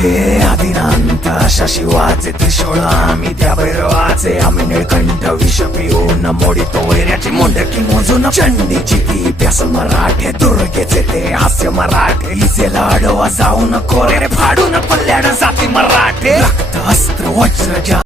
हे आदिनांत अशा शिवाचे त्रिशूळ आम्ही त्या भैरवाचे आम्ही निळकंठ विष पिऊन मोडितो वैऱ्याची मुंडकी मोजून चंडीची ती प्यास मराठे दुर्गेचे ते हास्य मराठे इसेला अडवा जाऊन कोरे फाडून पल्ल्याड जाती मराठे रक्त अस्त्र वज्र